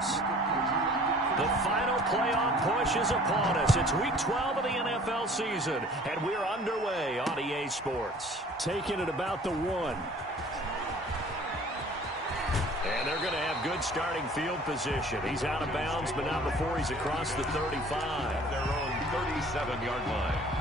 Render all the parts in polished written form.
Raiders. The final playoff push is upon us. It's Week 12 of the NFL season, and we're underway on EA Sports. Taking it about the 1. And they're going to have good starting field position. He's out of bounds, but not before he's across the 35. At their own 37-yard line.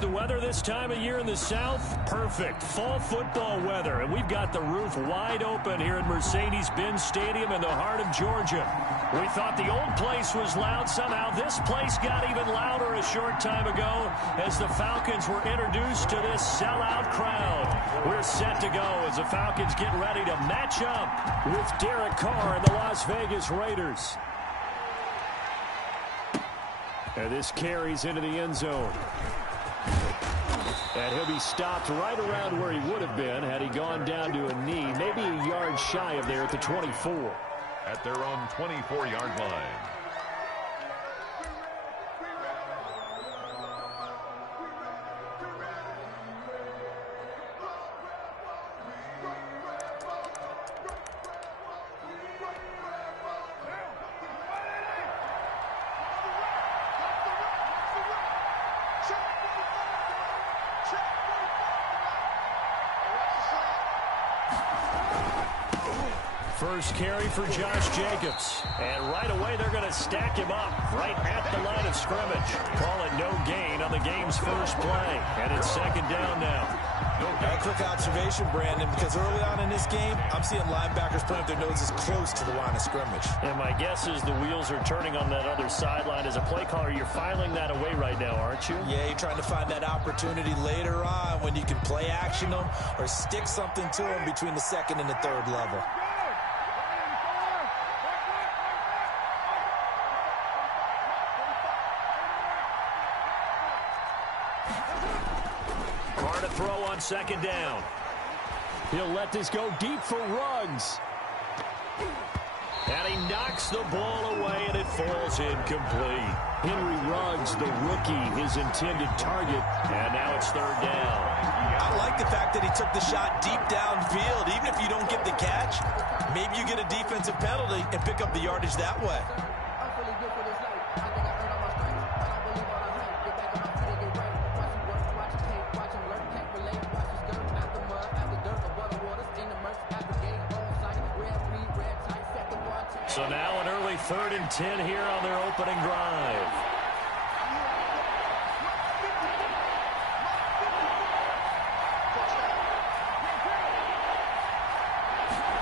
The weather this time of year in the South, perfect. Fall football weather, and we've got the roof wide open here at Mercedes-Benz Stadium in the heart of Georgia. We thought the old place was loud. Somehow this place got even louder a short time ago as the Falcons were introduced to this sellout crowd. We're set to go as the Falcons get ready to match up with Derek Carr and the Las Vegas Raiders. And this carries into the end zone. And he'll be stopped right around where he would have been had he gone down to a knee, maybe a yard shy of there at the 24. At their own 24-yard line. First carry for Josh Jacobs. And right away, they're going to stack him up right at the line of scrimmage. Call it no gain on the game's first play. And it's second down now. A quick observation, Brandon, because early on in this game, I'm seeing linebackers putting up their noses close to the line of scrimmage. And my guess is the wheels are turning on that other sideline. As a play caller, you're filing that away right now, aren't you? Yeah, you're trying to find that opportunity later on when you can play action them or stick something to them between the second and the third level. Carr to throw on second down. He'll let this go deep for Ruggs. And he knocks the ball away, and it falls incomplete. Henry Ruggs, the rookie, his intended target, and now it's third down. I like the fact that he took the shot deep downfield. Even if you don't get the catch, maybe you get a defensive penalty and pick up the yardage that way. So now an early 3rd and 10 here on their opening drive.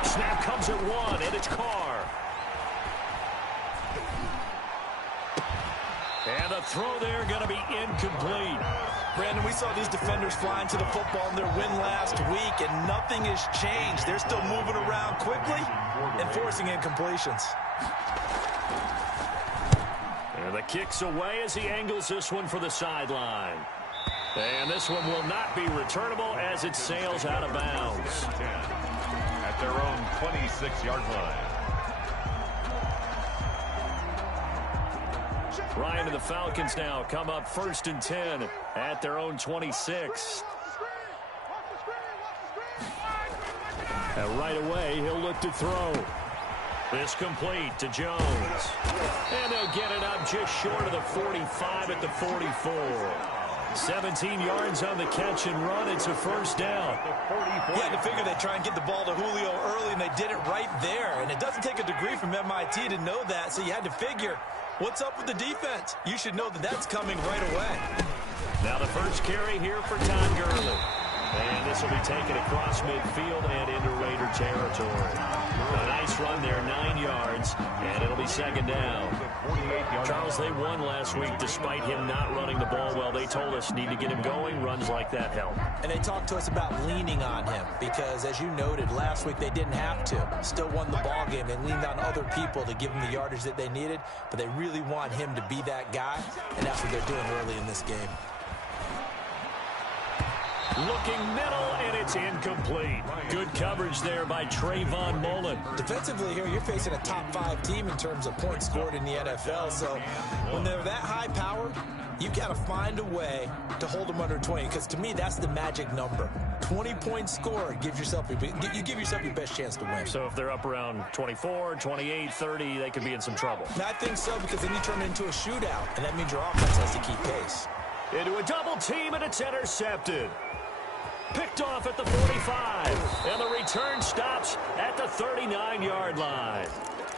Snap comes at 1, and it's Carr. And the throw there going to be incomplete. Brandon, we saw these defenders flying to the football in their win last week, and nothing has changed. They're still moving around quickly and forcing incompletions. And the kick's away as he angles this one for the sideline. And this one will not be returnable as it sails out of bounds. At their own 26-yard line. Ryan and the Falcons now come up 1st and 10 at their own 26. And right away, he'll look to throw. This complete to Jones. And they'll get it up just short of the 45 at the 44. 17 yards on the catch and run. It's a first down. You had to figure they'd try and get the ball to Julio early, and they did it right there. And it doesn't take a degree from MIT to know that, so you had to figure, what's up with the defense? You should know that that's coming right away. Now the first carry here for Todd Gurley. And this will be taken across midfield and into Raider territory. A nice run there, 9 yards, and it'll be second down. Charles, they won last week despite him not running the ball well. They told us need to get him going. Runs like that help. And they talked to us about leaning on him because, as you noted, last week they didn't have to. Still won the ball game. They leaned on other people to give them the yardage that they needed, but they really want him to be that guy, and that's what they're doing early in this game. Looking middle, and it's incomplete. Good coverage there by Trayvon Mullen. Defensively here, you're facing a top-5 team in terms of points scored in the NFL. So when they're that high powered, you've got to find a way to hold them under 20. Because to me, that's the magic number. 20-point score gives yourself you give yourself your best chance to win. So if they're up around 24, 28, 30, they could be in some trouble. I think so, because then you turn it into a shootout, and that means your offense has to keep pace. Into a double team, and it's intercepted. Picked off at the 45, and the return stops at the 39-yard line.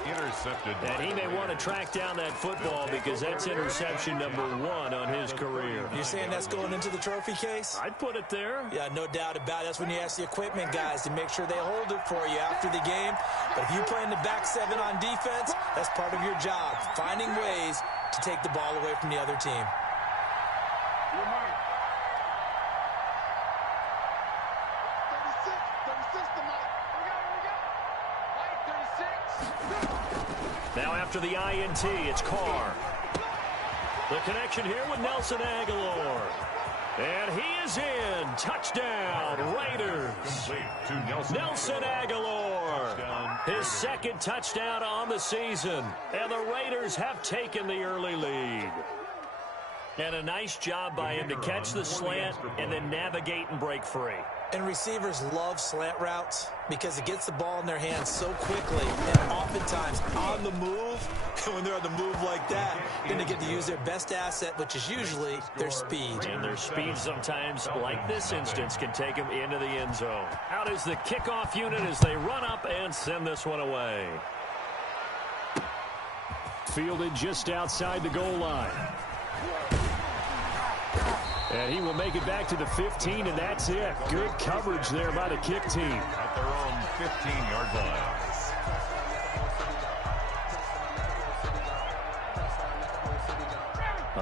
Intercepted. And he may want to track down that football because that's interception number 1 on his career. You're saying that's going into the trophy case? I'd put it there. Yeah, no doubt about it. That's when you ask the equipment guys to make sure they hold it for you after the game. But if you play in the back 7 on defense, that's part of your job, finding ways to take the ball away from the other team. Now after the INT, it's Carr. The connection here with Nelson Aguilar. And he is in. Touchdown, Raiders. Nelson Aguilar. His second touchdown on the season. And the Raiders have taken the early lead. And a nice job by him to catch the slant and then navigate and break free. And receivers love slant routes because it gets the ball in their hands so quickly and oftentimes on the move. And when they're on the move like that, then they get to use their best asset, which is usually their speed. And their speed sometimes, like this instance, can take them into the end zone. Out is the kickoff unit as they run up and send this one away. Fielded just outside the goal line. And he will make it back to the 15, and that's it. Good coverage there by the kick team. At their own 15-yard line.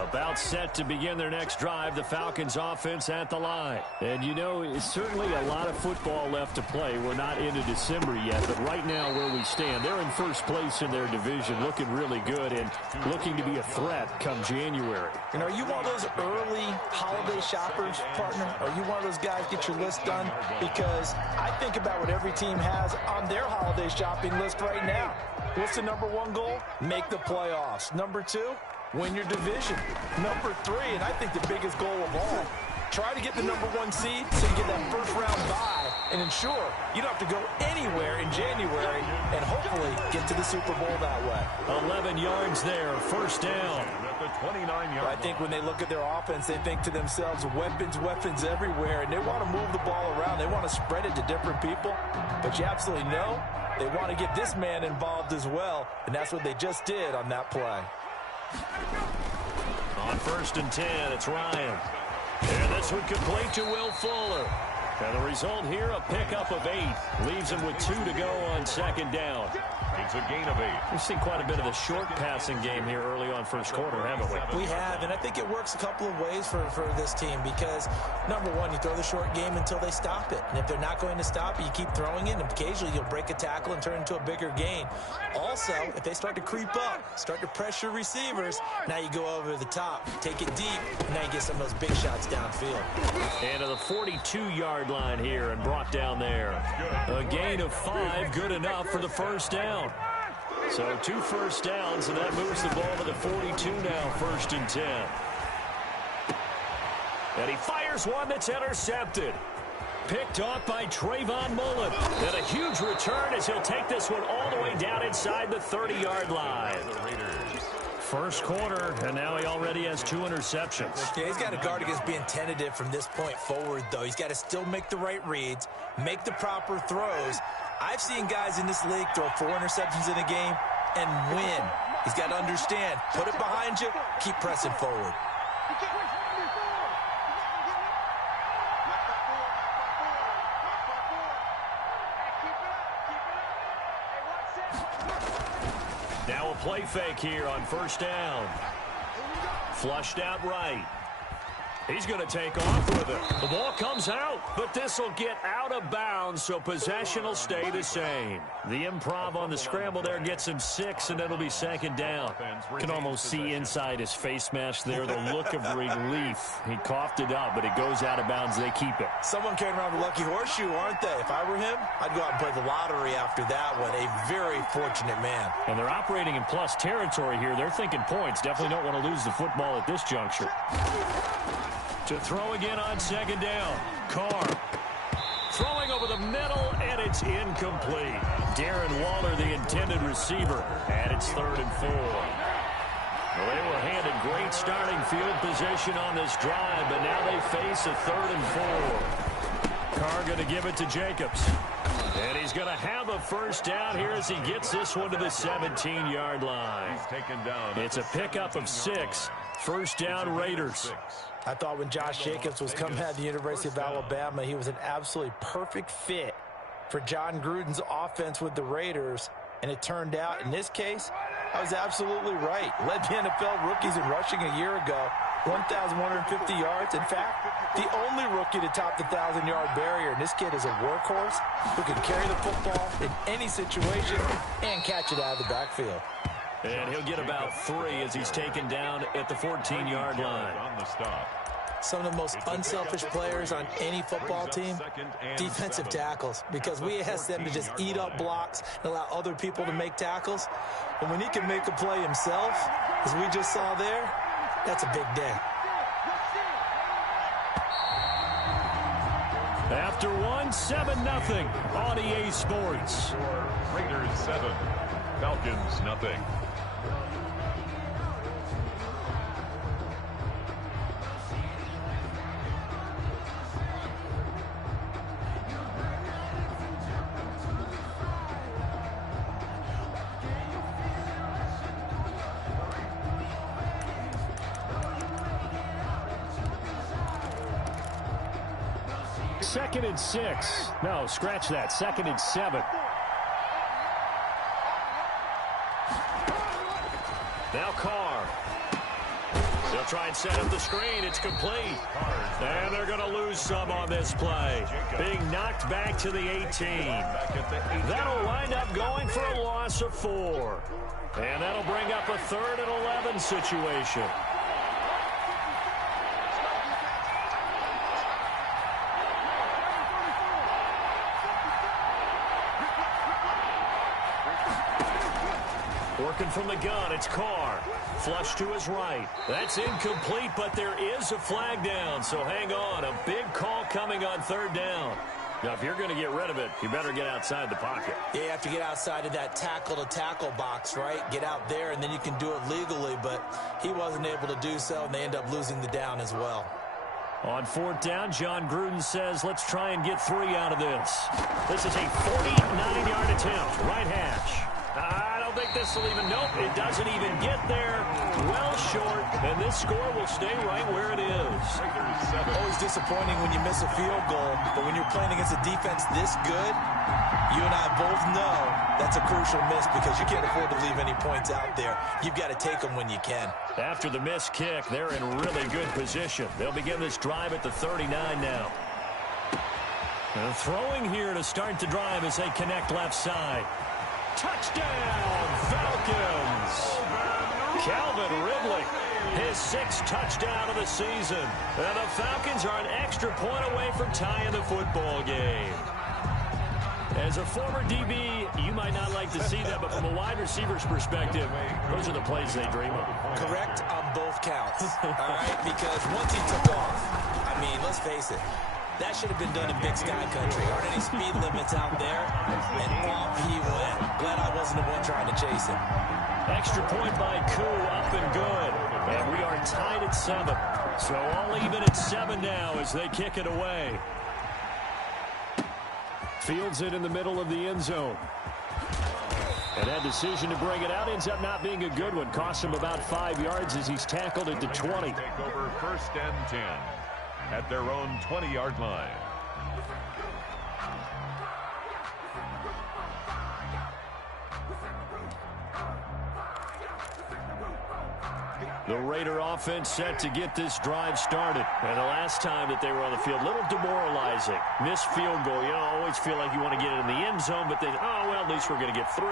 About set to begin their next drive, the Falcons offense at the line. And, you know, it's certainly a lot of football left to play. We're not into December yet, but right now where we stand, they're in first place in their division, looking really good and looking to be a threat come January. And are you one of those early holiday shoppers, partner? Are you one of those guys get your list done? Because I think about what every team has on their holiday shopping list right now. What's the number one goal? Make the playoffs. Number two, win your division. Number three, and I think the biggest goal of all, try to get the number one seed so you get that first round bye and ensure you don't have to go anywhere in January and hopefully get to the Super Bowl that way. 11 yards there, first down. At the 29-yard I think when they look at their offense, they think to themselves, weapons everywhere, and they want to move the ball around. They want to spread it to different people, but you absolutely know they want to get this man involved as well, and that's what they just did on that play. On 1st and 10, it's Ryan. And this one complete to Will Fuller. And the result here, a pickup of 8. Leaves him with 2 to go on 2nd down. It's a gain of 8. We've seen quite a bit of the short passing game here early on first quarter, haven't we? We have, and I think it works a couple of ways for this team because, number one, you throw the short game until they stop it. And if they're not going to stop it, you keep throwing it, and occasionally you'll break a tackle and turn it into a bigger gain. Also, if they start to creep up, start to pressure receivers, now you go over the top, take it deep, and now you get some of those big shots downfield. And to the 42-yard line here and brought down there. A gain of 5, good enough for the first down. So 2 first downs, and that moves the ball to the 42 now, 1st and 10. And he fires one that's intercepted. Picked off by Trayvon Mullen. And a huge return as he'll take this one all the way down inside the 30-yard line. First quarter, and now he already has 2 interceptions. Yeah, he's got to guard against being tentative from this point forward, though. He's got to still make the right reads, make the proper throws. I've seen guys in this league throw 4 interceptions in a game and win. He's got to understand, put it behind you, keep pressing forward. Now a play fake here on 1st down. Flushed out right. He's going to take off with it. The ball comes out, but this will get out of bounds, so possession will stay the same. The improv on the scramble there gets him 6, and it'll be 2nd down. Can almost see inside his face mask there the look of relief. He coughed it up, but it goes out of bounds. They keep it. Someone carrying around the lucky horseshoe, aren't they? If I were him, I'd go out and play the lottery after that one. A very fortunate man. And they're operating in plus territory here. They're thinking points. Definitely don't want to lose the football at this juncture. To throw again on 2nd down. Carr throwing over the middle, and it's incomplete. Darren Waller, the intended receiver, and it's 3rd and 4. Well, they were handed great starting field position on this drive, but now they face a 3rd and 4. Carr going to give it to Jacobs. And he's going to have a first down here as he gets this one to the 17-yard line. He's taken down. It's a pickup of 6. First down, Raiders. I thought when Josh Jacobs was coming out of the University of Alabama, he was an absolutely perfect fit for John Gruden's offense with the Raiders. And it turned out, in this case, I was absolutely right. Led the NFL rookies in rushing a year ago, 1,150 yards. In fact, the only rookie to top the 1,000-yard barrier. And this kid is a workhorse who can carry the football in any situation and catch it out of the backfield. And he'll get about 3 as he's taken down at the 14-yard line. On the stop. Some of the most unselfish players on any football team, defensive tackles, because we ask them to just eat up blocks and allow other people to make tackles. And when he can make a play himself, as we just saw there, that's a big day. After 7-0 on EA Sports. Raiders 7, Falcons nothing. Second and 6. No, scratch that. 2nd and 7. Now Carr. The try and set up the screen. It's complete. And they're going to lose some on this play. Being knocked back to the 18. That'll wind up going for a loss of 4. And that'll bring up a 3rd and 11 situation. Working from the gun, it's Carr. Flush to his right. That's incomplete, but there is a flag down, so hang on. A big call coming on 3rd down. Now, if you're going to get rid of it, you better get outside the pocket. Yeah, you have to get outside of that tackle-to-tackle box, right? Get out there, and then you can do it legally, but he wasn't able to do so, and they end up losing the down as well. On 4th down, John Gruden says, let's try and get 3 out of this. This is a 49-yard attempt, right hash. I don't think this will even, nope, it doesn't even get there. Well short, and this score will stay right where it is. Always disappointing when you miss a field goal, but when you're playing against a defense this good, you and I both know that's a crucial miss because you can't afford to leave any points out there. You've got to take them when you can. After the missed kick, they're in really good position. They'll begin this drive at the 39 now. And throwing here to start the drive as they connect left side. Touchdown, Falcons! Calvin Ridley, his 6th touchdown of the season. And the Falcons are an extra point away from tying the football game. As a former DB, you might not like to see that, but from a wide receiver's perspective, those are the plays they dream of. Correct on both counts, all right? Because once he took off, I mean, let's face it, that should have been done in Big Sky Country. Aren't any speed limits out there? And off he went. Glad I wasn't the one trying to chase him. Extra point by Koo, up and good. And we are tied at 7. So all even at 7 now as they kick it away. Fields it in the middle of the end zone. And that decision to bring it out ends up not being a good one. Costs him about 5 yards as he's tackled it to 20. Take over 1st and 10 at their own 20-yard line. The Raider offense set to get this drive started. And the last time that they were on the field, a little demoralizing. Missed field goal. You always feel like you want to get it in the end zone, but then, oh, well, at least we're going to get 3.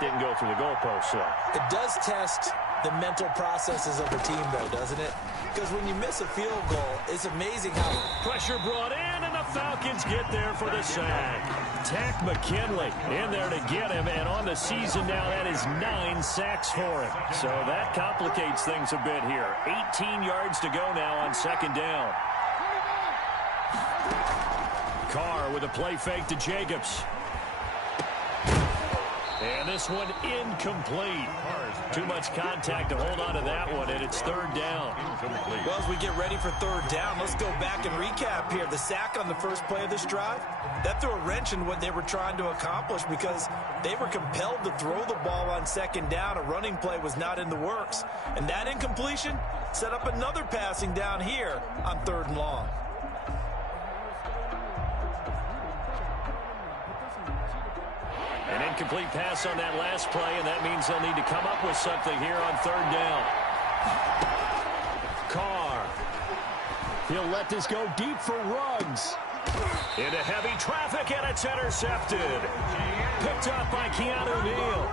Didn't go through the goalpost, so. It does test the mental processes of a team, though, doesn't it? Because when you miss a field goal, it's amazing how... Pressure brought in, and the Falcons get there for the sack. Tack McKinley in there to get him, and on the season now, that is 9 sacks for him. So that complicates things a bit here. 18 yards to go now on 2nd down. Carr with a play fake to Jacobs. And this one incomplete. Too much contact to hold on to that one, and it's 3rd down. Well, as we get ready for 3rd down, let's go back and recap here. The sack on the first play of this drive, that threw a wrench in what they were trying to accomplish because they were compelled to throw the ball on 2nd down. A running play was not in the works. And that incompletion set up another passing down here on 3rd and long. An incomplete pass on that last play, and that means they'll need to come up with something here on 3rd down. Carr. He'll let this go deep for Ruggs. Into heavy traffic, and it's intercepted. Picked up by Keanu Neal.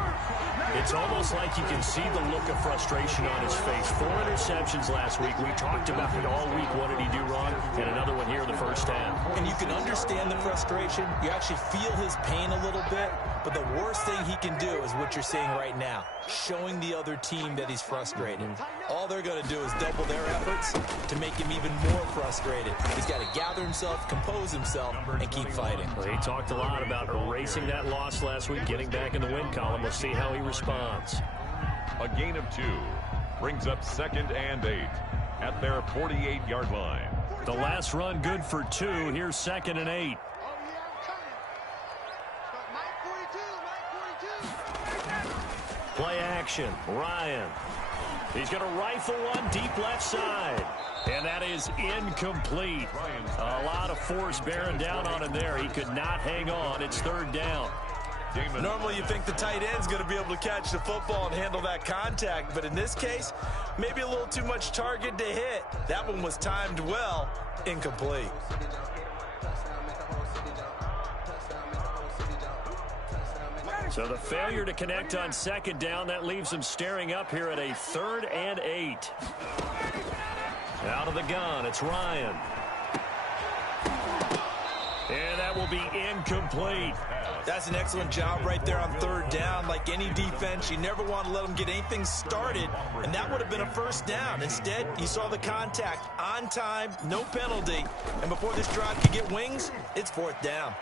It's almost like you can see the look of frustration on his face. 4 interceptions last week. We talked about it all week. What did he do wrong? And another one here in the first half. And you can understand the frustration. You actually feel his pain a little bit. But the worst thing he can do is what you're seeing right now, showing the other team that he's frustrated. All they're going to do is double their efforts to make him even more frustrated. He's got to gather himself, compose himself, and keep fighting. Well, he talked a lot about erasing that loss last week, getting back in the win column. We'll see how he responds. A gain of 2 brings up 2nd and 8 at their 48-yard line. The last run good for 2. Here's 2nd and 8. Play action. Ryan. He's going to rifle one deep left side. And that is incomplete. A lot of force bearing down on him there. He could not hang on. It's 3rd down. Normally you think the tight end's going to be able to catch the football and handle that contact, but in this case, maybe a little too much target to hit. That one was timed well, incomplete. So the failure to connect on second down, that leaves them staring up here at a 3rd and 8. Out of the gun, it's Ryan. And that will be incomplete. That's an excellent job right there on 3rd down. Like any defense, you never want to let them get anything started, and that would have been a 1st down. Instead, you saw the contact on time, no penalty, and before this drive could get wings, it's 4th down.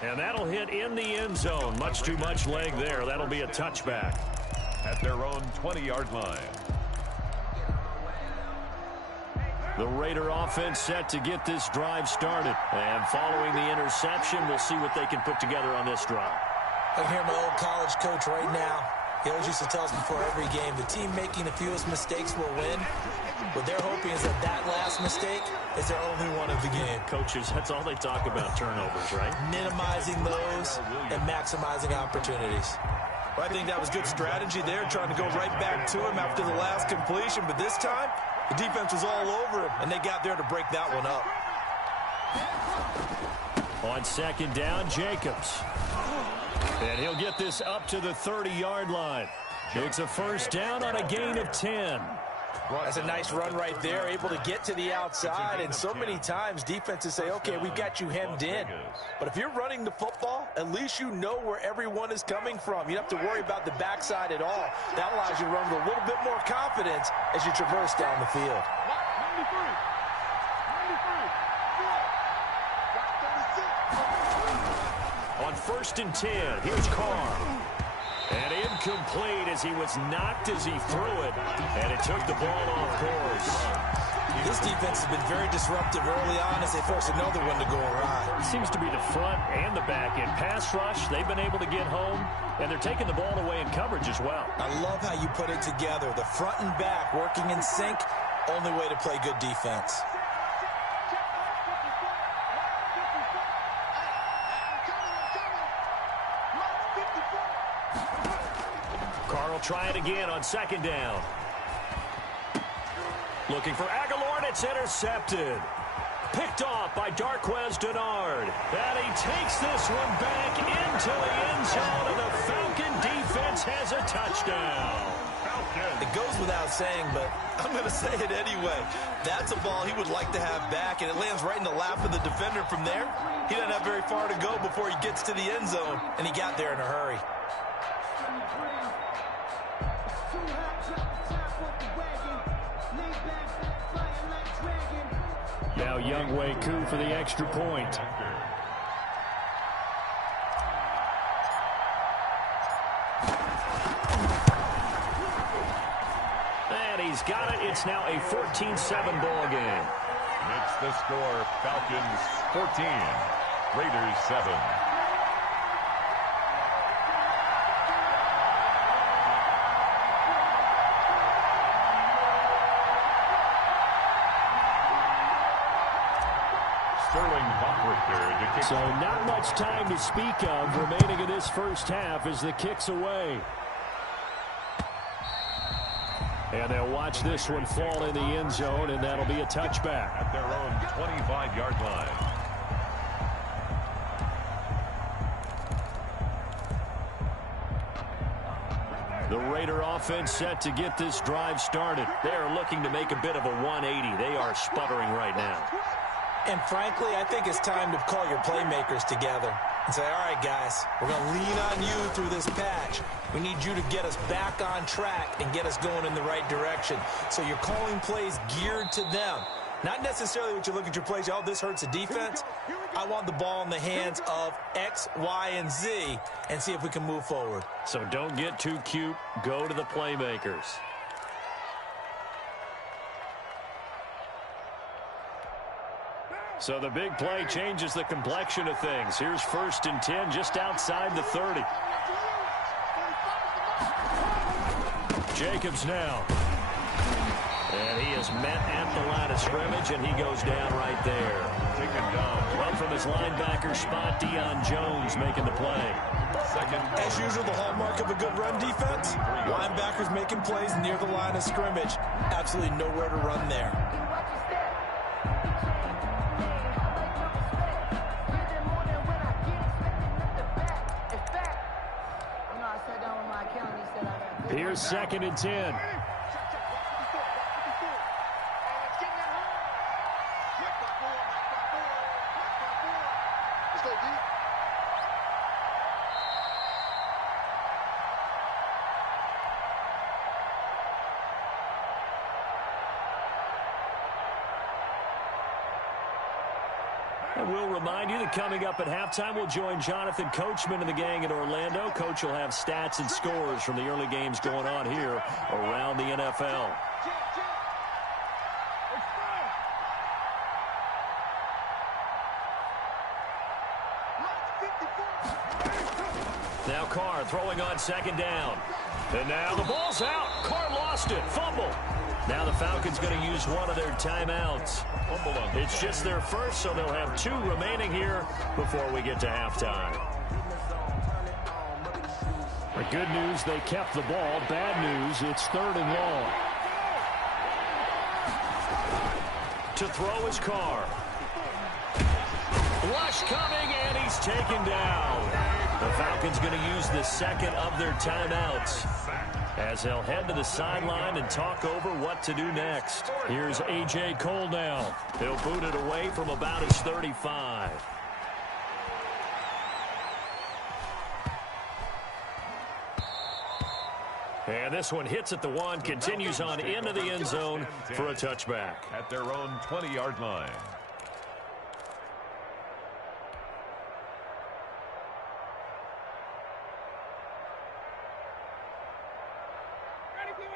And that'll hit in the end zone. Much too much leg there. That'll be a touchback. At their own 20-yard line. The Raider offense set to get this drive started. And following the interception, we'll see what they can put together on this drive. I can hear my old college coach right now. He always used to tell us before every game, the team making the fewest mistakes will win. What they're hoping is that last mistake is their only one of the game. Coaches, that's all they talk about, turnovers, right? Minimizing those and maximizing opportunities. Well, I think that was good strategy there, trying to go right back to him after the last completion. But this time, the defense was all over him, and they got there to break that one up. On second down, Jacobs. And he'll get this up to the 30-yard line. It's a 1st down on a gain of 10. That's a nice run right there, able to get to the outside. And so many times defenses say, okay, we've got you hemmed in. But if you're running the football, at least you know where everyone is coming from. You don't have to worry about the backside at all. That allows you to run with a little bit more confidence as you traverse down the field. On 1st and 10, here's Carr. And incomplete as he was knocked as he threw it. And it took the ball off course. This defense has been very disruptive early on as they force another one to go awry. It seems to be the front and the back end. Pass rush, they've been able to get home, and they're taking the ball away in coverage as well. I love how you put it together. The front and back working in sync, only way to play good defense. Carr will try it again on second down. Looking for Aguilar, and it's intercepted. Picked off by Darquez Denard. And he takes this one back into the end zone, and the Falcon defense has a touchdown. It goes without saying, but I'm going to say it anyway. That's a ball he would like to have back, and it lands right in the lap of the defender from there. He doesn't have very far to go before he gets to the end zone, and he got there in a hurry. Now Younghoe Koo for the extra point. And he's got it. It's now a 14-7 ball game. It's the score, Falcons 14, Raiders 7. So not much time to speak of remaining in this first half as the kick's away. And they'll watch this one fall in the end zone, and that'll be a touchback. At their own 25-yard line. The Raider offense set to get this drive started. They are looking to make a bit of a 180. They are sputtering right now. And frankly, I think it's time to call your playmakers together and say, all right, guys, we're going to lean on you through this patch. We need you to get us back on track and get us going in the right direction. So you're calling plays geared to them. Not necessarily what you look at your plays, oh, this hurts the defense. I want the ball in the hands of X, Y, and Z and see if we can move forward. So don't get too cute. Go to the playmakers. So the big play changes the complexion of things. Here's 1st and 10 just outside the 30. Jacobs now. And he is met at the line of scrimmage, and he goes down right there. Well, from his linebacker spot, Deion Jones making the play. As usual, the hallmark of a good run defense, linebackers making plays near the line of scrimmage. Absolutely nowhere to run there. Here's 2nd and 10. And we'll remind you that coming up at halftime, we'll join Jonathan Coachman and the gang in Orlando. Coach will have stats and scores from the early games going on here around the NFL. Now Carr throwing on 2nd down. And now the ball's out. Carr lost it. Fumble. Now the Falcons going to use one of their timeouts. It's just their first, so they'll have 2 remaining here before we get to halftime. The good news, they kept the ball. Bad news, it's 3rd and long. To throw is Carr. Rush coming, and he's taken down. The Falcons going to use the 2nd of their timeouts as they'll head to the sideline and talk over what to do next. Here's A.J. Cole now. He'll boot it away from about his 35. And this one hits at the 1, continues on into the end zone for a touchback. At their own 20-yard line.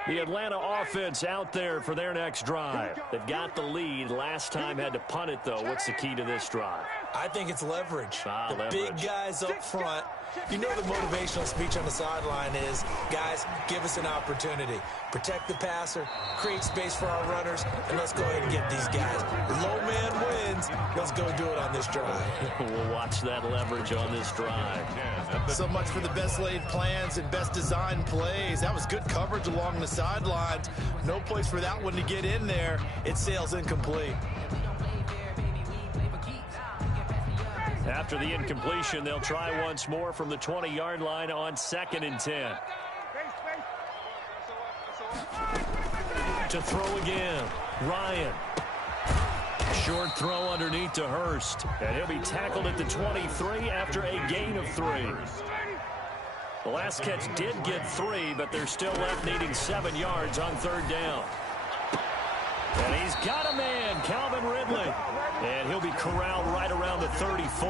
The Atlanta offense out there for their next drive. They've got the lead. Last time had to punt it, though. What's the key to this drive? I think it's leverage. The leverage. Big guys up front. You know the motivational speech on the sideline is, guys, give us an opportunity. Protect the passer, create space for our runners, and let's go ahead and get these guys. Low man wins. Let's go do it on this drive. We'll watch that leverage on this drive. So much for the best laid plans and best designed plays. That was good coverage along the sidelines. No place for that one to get in there. It sails incomplete. After the incompletion, they'll try once more from the 20-yard line on 2nd and 10. To throw again, Ryan. Short throw underneath to Hurst. And he'll be tackled at the 23 after a gain of 3. The last catch did get 3, but they're still left needing 7 yards on 3rd down. And he's got a man, Calvin Ridley. And he'll be corralled right around the 34.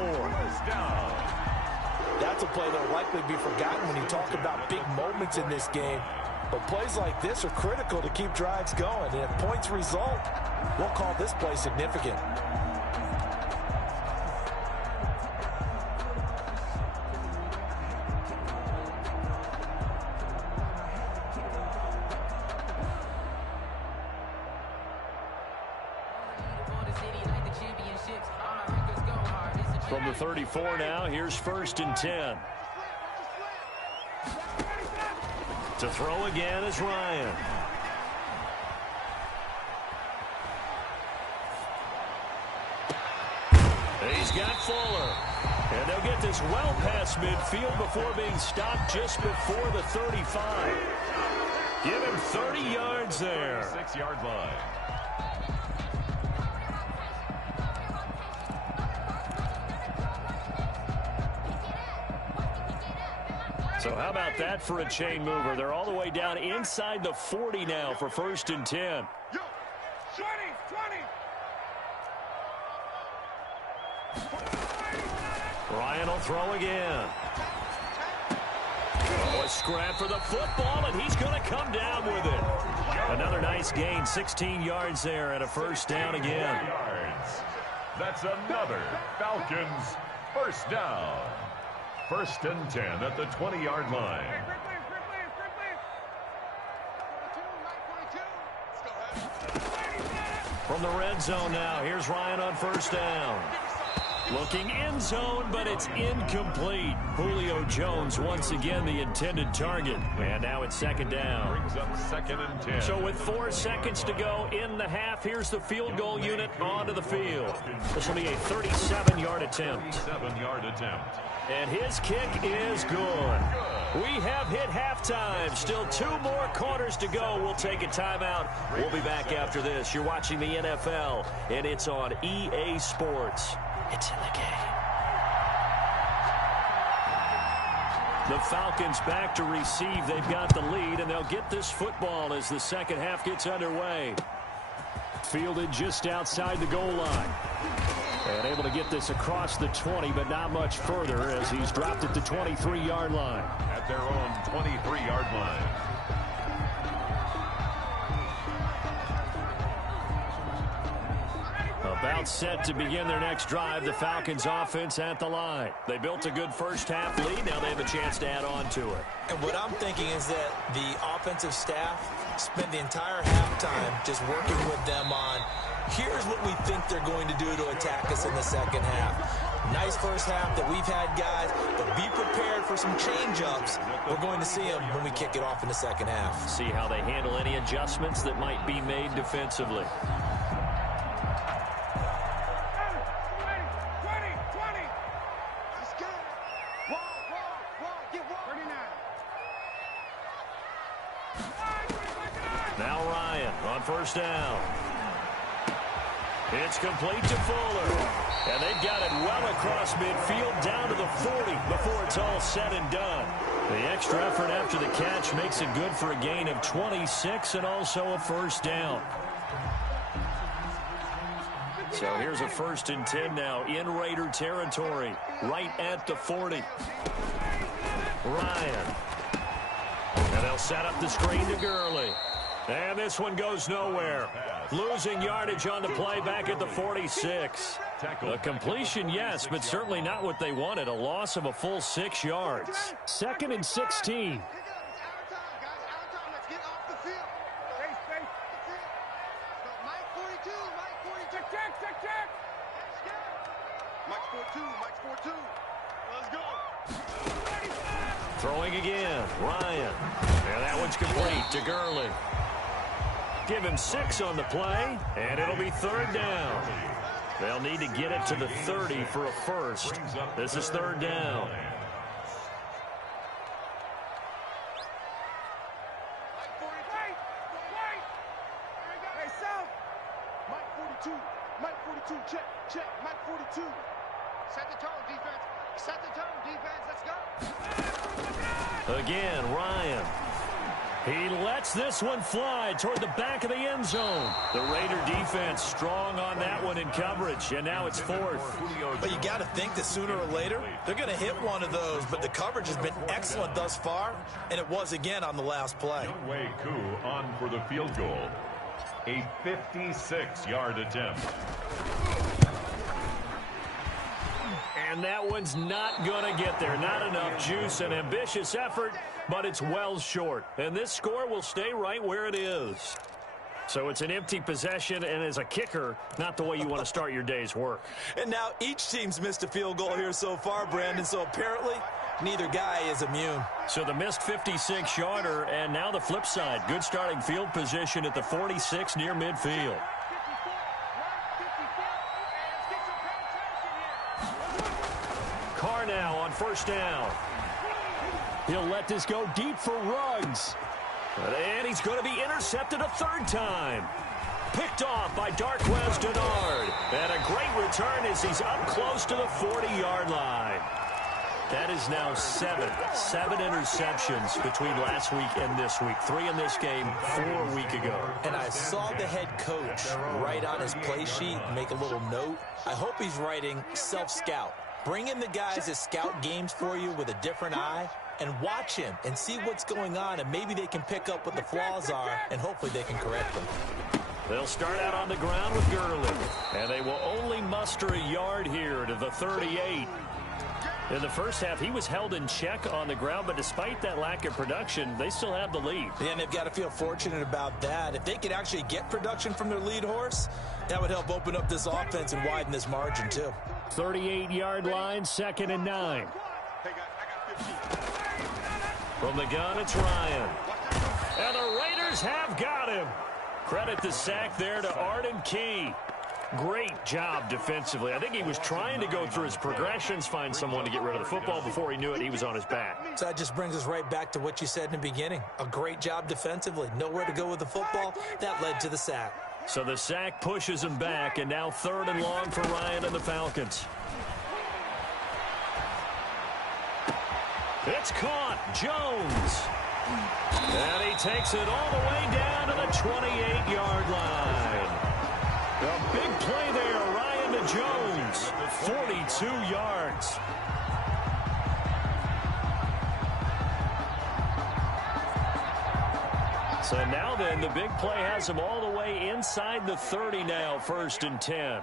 That's a play that will likely be forgotten when you talk about big moments in this game. But plays like this are critical to keep drives going. And if points result, we'll call this play significant. From the 34 now, here's 1st and 10. To throw again is Ryan. He's got Fuller. And they'll get this well past midfield before being stopped just before the 35. Give him 30 yards there. 6-yard line. So how about that for a chain mover? They're all the way down inside the 40 now for 1st and 10. 20. Ryan will throw again. Oh, a scrap for the football, and he's going to come down with it. Another nice gain, 16 yards there, and a 1st down again. That's another Falcons 1st down. 1st and 10 at the 20-yard line. From the red zone now, here's Ryan on first down. Looking end zone, but it's incomplete. Julio Jones once again the intended target. And now it's second down. Brings up 2nd and 10. So with 4 seconds to go in the half, here's the field goal unit onto the field. This will be a 37-yard attempt. 37-yard attempt. And his kick is good. We have hit halftime. Still 2 more quarters to go. We'll take a timeout. We'll be back after this. You're watching the NFL, and it's on EA Sports. It's in the game. The Falcons back to receive. They've got the lead, and they'll get this football as the second half gets underway. Fielded just outside the goal line. And able to get this across the 20, but not much further as he's dropped at the 23-yard line. At their own 23-yard line. About set to begin their next drive, the Falcons offense at the line. They built a good first half lead. Now they have a chance to add on to it. And what I'm thinking is that the offensive staff spent the entire halftime just working with them on, here's what we think they're going to do to attack us in the second half. Nice first half that we've had, guys, but be prepared for some change-ups. We're going to see them when we kick it off in the second half. See how they handle any adjustments that might be made defensively. Now Ryan on first down. It's complete to Fuller. And they've got it well across midfield down to the 40 before it's all said and done. The extra effort after the catch makes it good for a gain of 26 and also a first down. So here's a 1st and 10 now in Raider territory, right at the 40. Ryan. And they'll set up the screen to Gurley. And this one goes nowhere. Losing yardage on the play back at the 46. A completion, yes, but certainly not what they wanted. A loss of a full 6 yards. 2nd and 16. Throwing again, Ryan. And that one's complete to Gurley. Give him 6 on the play, and it'll be 3rd down. They'll need to get it to the 30 for a first. This is 3rd down. Mike 42, check, Mike 42. Set the tone, defense. Set the tone, defense. Let's go. Again, Ryan. He lets this one fly toward the back of the end zone. The Raider defense strong on that one in coverage, and now it's 4th. But you got to think that sooner or later, they're going to hit one of those, but the coverage has been excellent thus far, and it was again on the last play. Younghoe Koo on for the field goal. A 56-yard attempt. And that one's not going to get there. Not enough juice. An ambitious effort, but it's well short. And this score will stay right where it is. So it's an empty possession, and as a kicker, not the way you want to start your day's work. And now each team's missed a field goal here so far, Brandon, so apparently neither guy is immune. So the missed 56-yarder, and now the flip side. Good starting field position at the 46 near midfield. Carr now on first down. He'll let this go deep for Ruggs. And he's going to be intercepted a 3rd time. Picked off by Darquez Dennard. And a great return as he's up close to the 40-yard line. That is now 7 interceptions between last week and this week. 3 in this game, 4 a week ago. And I saw the head coach write on his play sheet, make a little note. I hope he's writing self-scout. Bring in the guys that scout games for you with a different eye and watch him and see what's going on, and maybe they can pick up what the flaws are, and hopefully they can correct them. They'll start out on the ground with Gurley, and they will only muster a yard here to the 38. In the first half, he was held in check on the ground, but despite that lack of production, they still have the lead. Yeah, and they've got to feel fortunate about that. If they could actually get production from their lead horse, that would help open up this offense and widen this margin, too. 38-yard line, 2nd and 9. From the gun, it's Ryan. And the Raiders have got him. Credit the sack there to Arden Key. Great job defensively. I think he was trying to go through his progressions, find someone to get rid of the football. Before he knew it, he was on his back. So that just brings us right back to what you said in the beginning. A great job defensively. Nowhere to go with the football. That led to the sack. So the sack pushes him back, and now 3rd and long for Ryan and the Falcons. It's caught. Jones. And he takes it all the way down to the 28-yard line. A big play there, Ryan to Jones, 42 yards. So now then, the big play has him all the way inside the 30 now, 1st and 10.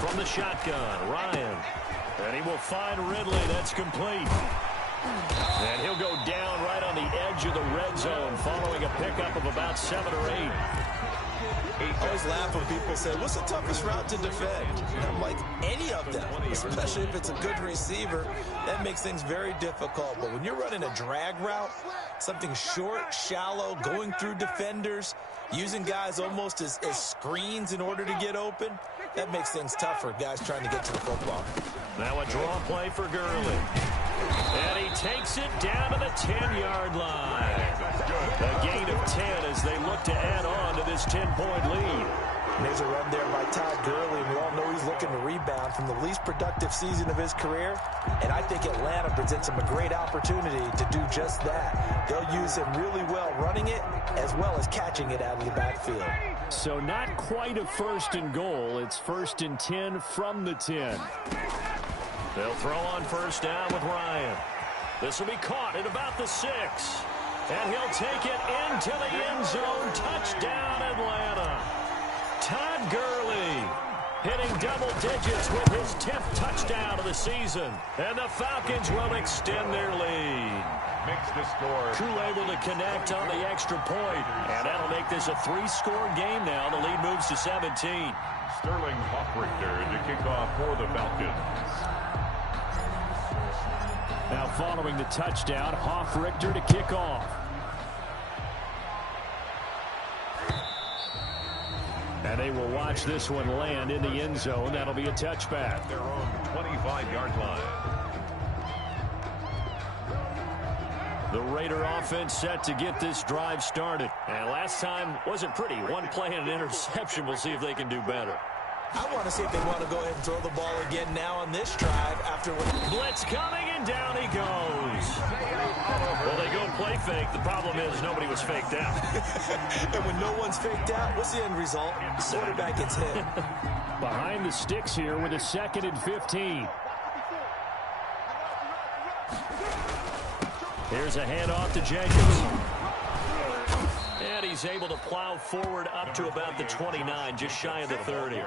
From the shotgun, Ryan. And he will find Ridley. That's complete. And he'll go down right on the edge of the red zone following a pickup of about 7 or 8. I always laugh when people say, what's the toughest route to defend? And I'm like, any of them, especially if it's a good receiver. That makes things very difficult. But when you're running a drag route, something short, shallow, going through defenders, using guys almost as screens in order to get open, that makes things tougher, guys trying to get to the football. Now a draw play for Gurley. And he takes it down to the 10-yard line. A gain of 10 as they look to add on to this 10-point lead. And there's a run there by Todd Gurley, and we all know he's looking to rebound from the least productive season of his career. And I think Atlanta presents him a great opportunity to do just that. They'll use him really well running it as well as catching it out of the backfield. So not quite a 1st and goal. It's 1st and 10 from the 10. They'll throw on 1st down with Ryan. This will be caught at about the 6. And he'll take it into the end zone. Touchdown, Atlanta. Todd Gurley hitting double digits with his 10th touchdown of the season. And the Falcons will extend their lead. Makes the score. Crew able to connect on the extra point. And that'll make this a 3-score game now. The lead moves to 17. Sterling Hoffrichter to kick off for the Falcons. Now following the touchdown, Hoffrichter to kick off. And they will watch this one land in the end zone. That'll be a touchback. Their own 25-yard line. The Raider offense set to get this drive started. And last time wasn't pretty. One play and an interception. We'll see if they can do better. I want to see if they want to go ahead and throw the ball again now on this drive after what... Blitz coming, and down he goes. Well, they go play fake. The problem is nobody was faked out. And when no one's faked out, what's the end result? Quarterback gets hit. Behind the sticks here with a 2nd and 15. Here's a handoff to Jacobs. And he's able to plow forward up to about the 29, just shy of the 30.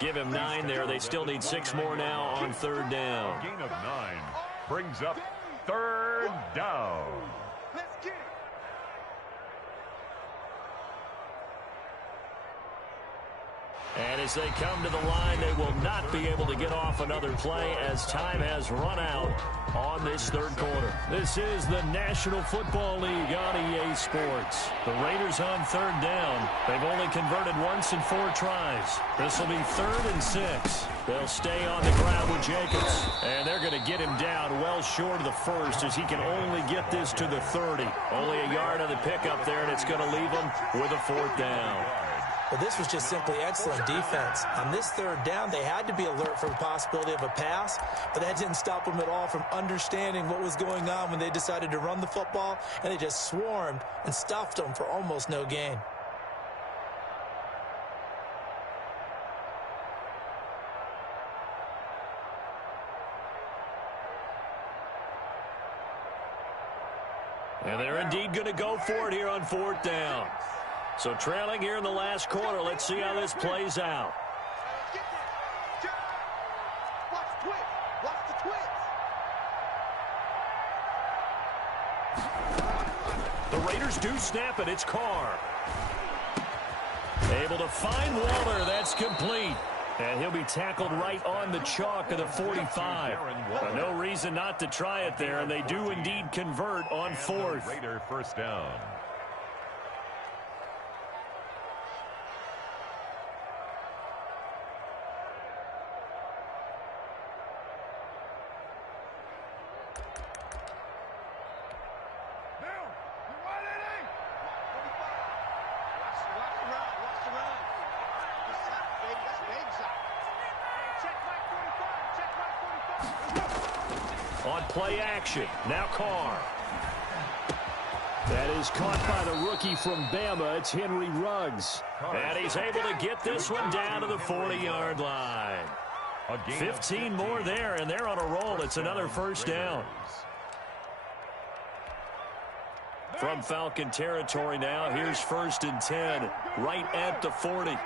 Give him 9 there. They still need 6 more now on 3rd down. Gain of 9 brings up 3rd down. Let's get it. And as they come to the line, they will not be able to get off another play as time has run out on this 3rd quarter. This is the National Football League on EA Sports. The Raiders on 3rd down. They've only converted once in 4 tries. This will be 3rd and 6. They'll stay on the ground with Jacobs. And they're going to get him down well short of the 1st as he can only get this to the 30. Only a yard on the pickup there, and it's going to leave him with a 4th down. Well, this was just simply excellent defense. On this 3rd down, they had to be alert for the possibility of a pass, but that didn't stop them at all from understanding what was going on when they decided to run the football, and they just swarmed and stuffed them for almost no gain. And they're indeed going to go for it here on 4th down. So trailing here in the last quarter. Let's see how this plays out. Watch the twist. Watch the twist. The Raiders do snap it. It's Carr. Able to find Waller. That's complete. And he'll be tackled right on the chalk of the 45. But no reason not to try it there, and they do indeed convert on fourth. Raider first down. On play action, now Carr. That is caught by the rookie from Bama. It's Henry Ruggs. And he's able to get this one down to the 40-yard line. 15 more there, and they're on a roll. It's another first down. From Falcon territory now, here's 1st and 10, right at the 40.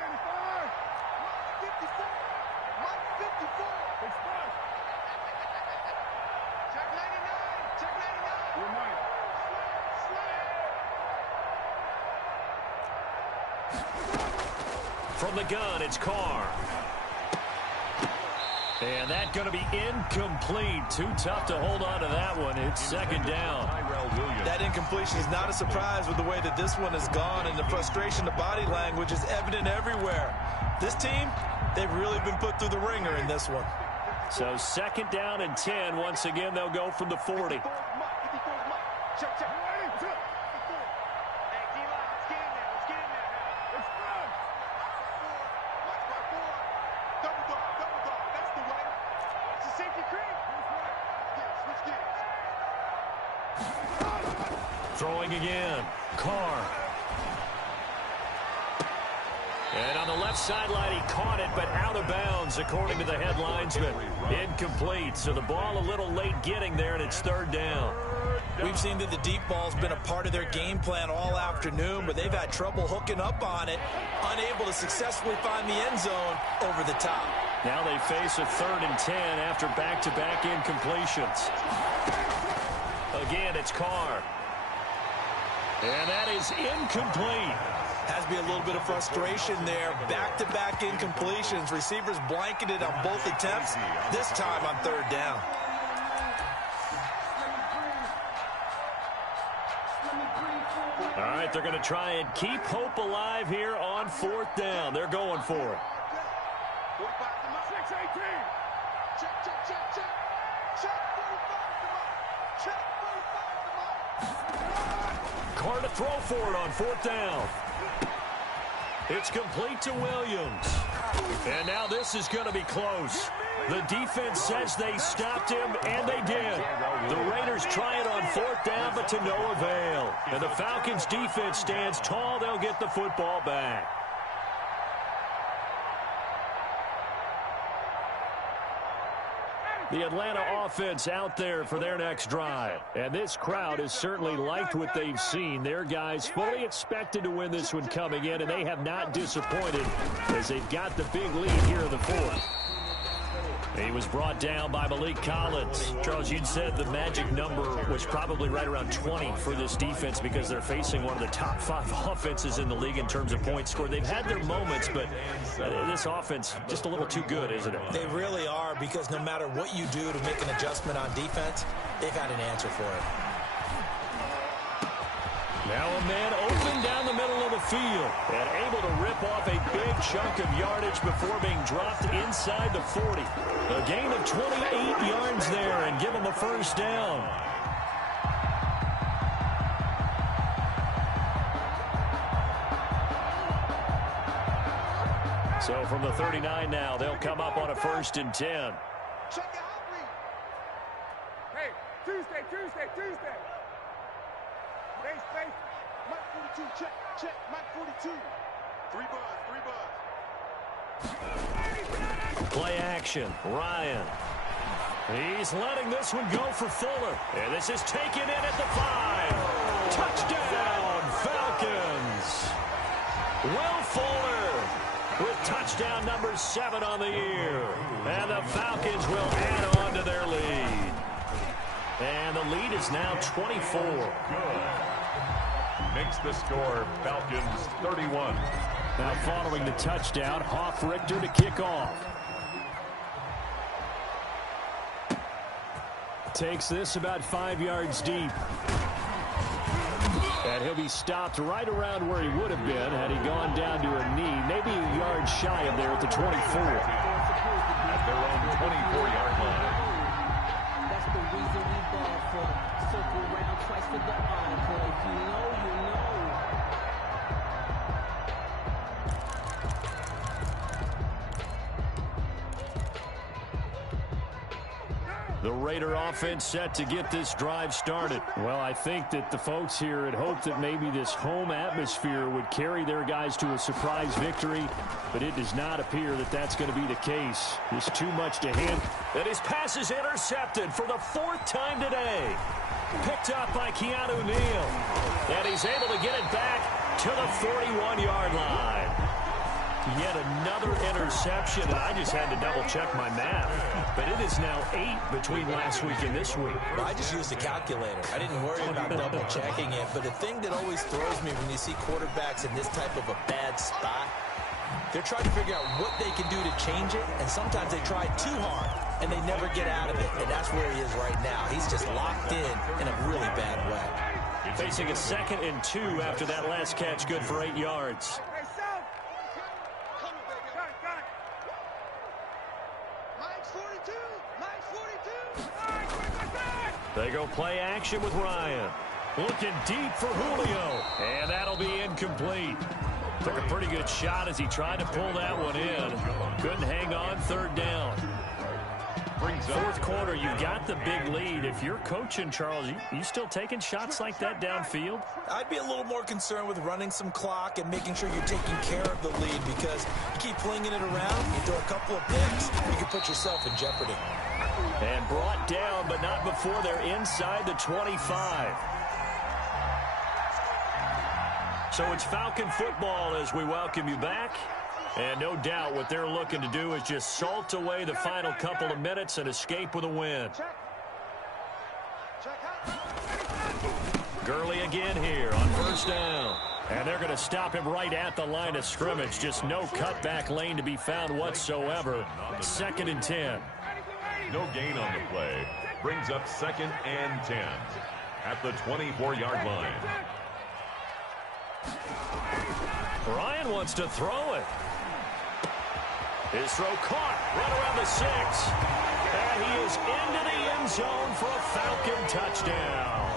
From the gun, it's Carr. And that's going to be incomplete. Too tough to hold on to that one. It's 2nd down. That incompletion is not a surprise with the way that this one has gone, and the frustration, the body language is evident everywhere. This team, they've really been put through the ringer in this one. So 2nd down and 10. Once again, they'll go from the 40. Throwing again, Carr. And on the left sideline, he caught it, but out of bounds, according to the head linesman. Incomplete, so the ball a little late getting there, and it's 3rd down. We've seen that the deep ball's been a part of their game plan all afternoon, but they've had trouble hooking up on it, unable to successfully find the end zone over the top. Now they face a 3rd and 10 after back-to-back incompletions. Again, it's Carr. And that is incomplete. Has to be a little bit of frustration there. Back-to-back incompletions. Receivers blanketed on both attempts, this time on 3rd down. All right, they're going to try and keep hope alive here on 4th down. They're going for it. Carr to throw for it on 4th down. It's complete to Williams. And now this is going to be close. The defense says they stopped him, and they did. The Raiders try it on 4th down, but to no avail. And the Falcons' defense stands tall. They'll get the football back. The Atlanta offense out there for their next drive. And this crowd has certainly liked what they've seen. Their guys fully expected to win this one coming in, and they have not disappointed as they've got the big lead here in the 4th. He was brought down by Malik Collins. Charles, you'd said the magic number was probably right around 20 for this defense because they're facing one of the top 5 offenses in the league in terms of points scored. They've had their moments, but this offense just a little too good, isn't it? They really are, because no matter what you do to make an adjustment on defense, they've got an answer for it. Now a man open down the middle of the field and able to rip off a big chunk of yardage before being dropped inside the 40. A gain of 28 yards there and give him a first down. So from the 39 now, they'll come up on a 1st and 10. Check it out, Reed. Hey, Tuesday. Space. Mike 42, check. Mike 42. 3 buzz. Play action, Ryan. He's letting this one go for Fuller. And this is taken in at the 5. Touchdown, Falcons. Will Fuller with touchdown number 7 on the year. And the Falcons will add on to their lead. And the lead is now 24. Good. Makes the score Falcons 31. Now following the touchdown, Richter to kick off. Takes this about 5 yards deep. And he'll be stopped right around where he would have been had he gone down to a knee, maybe a yard shy of there at the 24. At their own 24-yard line. That's the reason we ball for. Circle round twice for the encore. If you know, you know. The Raider offense set to get this drive started. Well, I think that the folks here had hoped that maybe this home atmosphere would carry their guys to a surprise victory, but it does not appear that that's going to be the case. There's too much to handle. And his pass is intercepted for the 4th time today. Picked up by Keanu Neal. And he's able to get it back to the 41-yard line. Yet another interception, and I just had to double-check my math. But it is now 8 between last week and this week. Well, I just used a calculator. I didn't worry about double-checking it. But the thing that always throws me when you see quarterbacks in this type of a bad spot, they're trying to figure out what they can do to change it, and sometimes they try too hard, and they never get out of it. And that's where he is right now. He's just locked in a really bad way. Facing a 2nd and 2 after that last catch, good for 8 yards. They go play action with Ryan. Looking deep for Julio. And that'll be incomplete. Took a pretty good shot as he tried to pull that one in. Couldn't hang on, 3rd down. 4th quarter, you've got the big lead. If you're coaching, Charles, you still taking shots like that downfield? I'd be a little more concerned with running some clock and making sure you're taking care of the lead, because you keep flinging it around, you throw a couple of picks, you can put yourself in jeopardy. And brought down, but not before they're inside the 25. So it's Falcon football as we welcome you back. And no doubt what they're looking to do is just salt away the final couple of minutes and escape with a win. Gurley again here on 1st down. And they're going to stop him right at the line of scrimmage. Just no cutback lane to be found whatsoever. 2nd and 10. No gain on the play. Brings up 2nd and 10 at the 24-yard line. Ryan wants to throw it. His throw caught right around the 6. And he is into the end zone for a Falcon touchdown.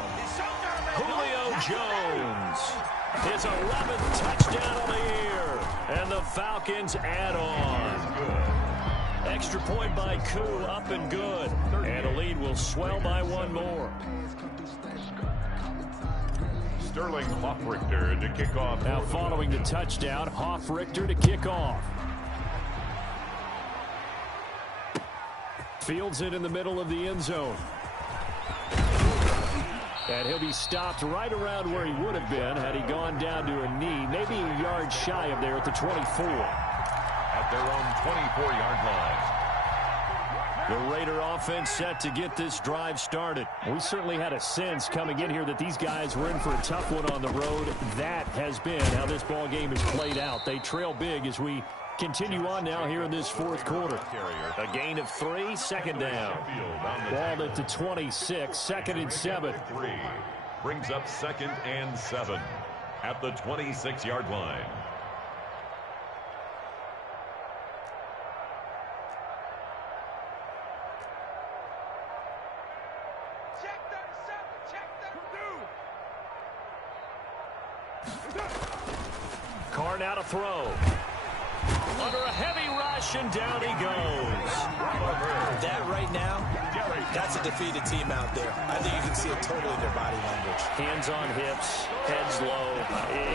Julio Jones. His 11th touchdown of the year. And the Falcons add on. Good. Extra point by Koo, up and good. And the lead will swell by 1 more. Sterling Richter to kick off. Now following the touchdown, Richter to kick off. Fields it in the middle of the end zone. And he'll be stopped right around where he would have been had he gone down to a knee, maybe a yard shy of there at the 24. At their own 24-yard line. The Raider offense set to get this drive started. We certainly had a sense coming in here that these guys were in for a tough one on the road. That has been how this ball game has played out. They trail big as we continue on now here in this 4th quarter. A gain of 3, 2nd down. Ball at the 26, 2nd and 7. Brings up 2nd and 7 at the 26-yard line. Carr now to throw. Under a heavy rush, and down he goes. That right now, that's a defeated team out there. I think you can see it totally in their body language. Hands on hips, heads low.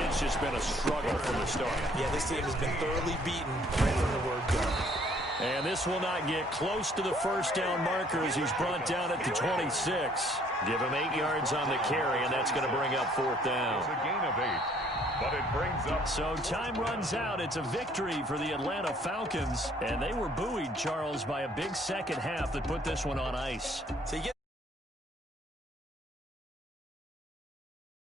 It's just been a struggle from the start. Yeah, this team has been thoroughly beaten right from the word go. And this will not get close to the 1st down marker as he's brought down at the 26. Give him 8 yards on the carry, and that's going to bring up 4th down. It's a gain of 8. but it brings up... So time runs out. It's a victory for the Atlanta Falcons, and they were buoyed, Charles, by a big second half that put this one on ice. So you get